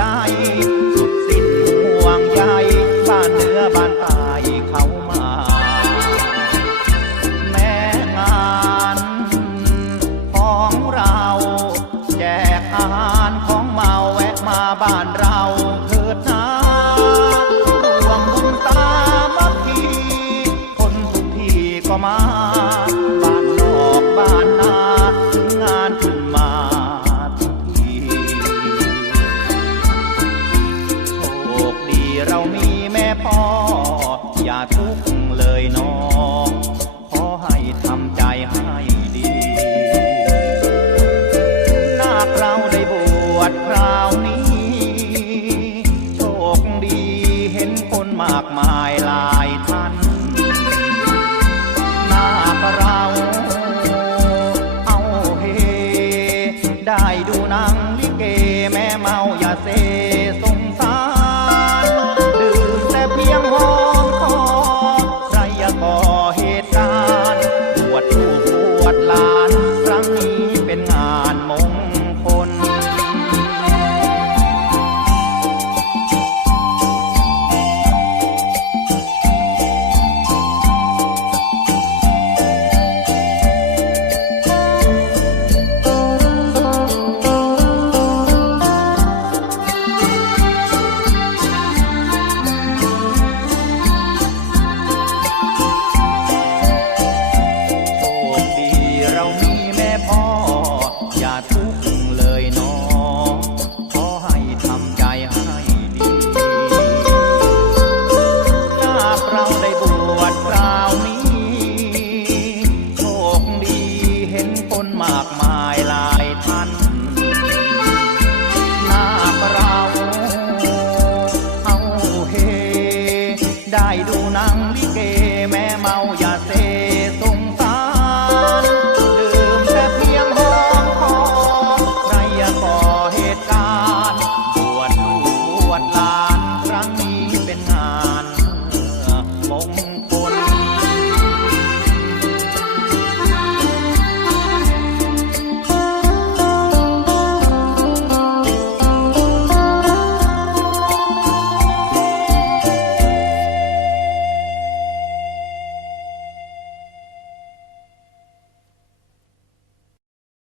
สุดสิ้นห่วงใยบ้านเนื้อบ้านตายเขามา แม้งานของเรา แจกอาหารของเมาแวะมาบ้านเรา เรามีแม่พ่อ อย่าทุกข์เลยน้องขอให้ทำใจให้ดี นาคเราได้บวชคราวนี้ โชคดีเห็นคนมากมาย เราได้บวชคราวนี้ โชคดีเห็นคนมากมายหลายท่านน้าเราเอาเฮได้ดู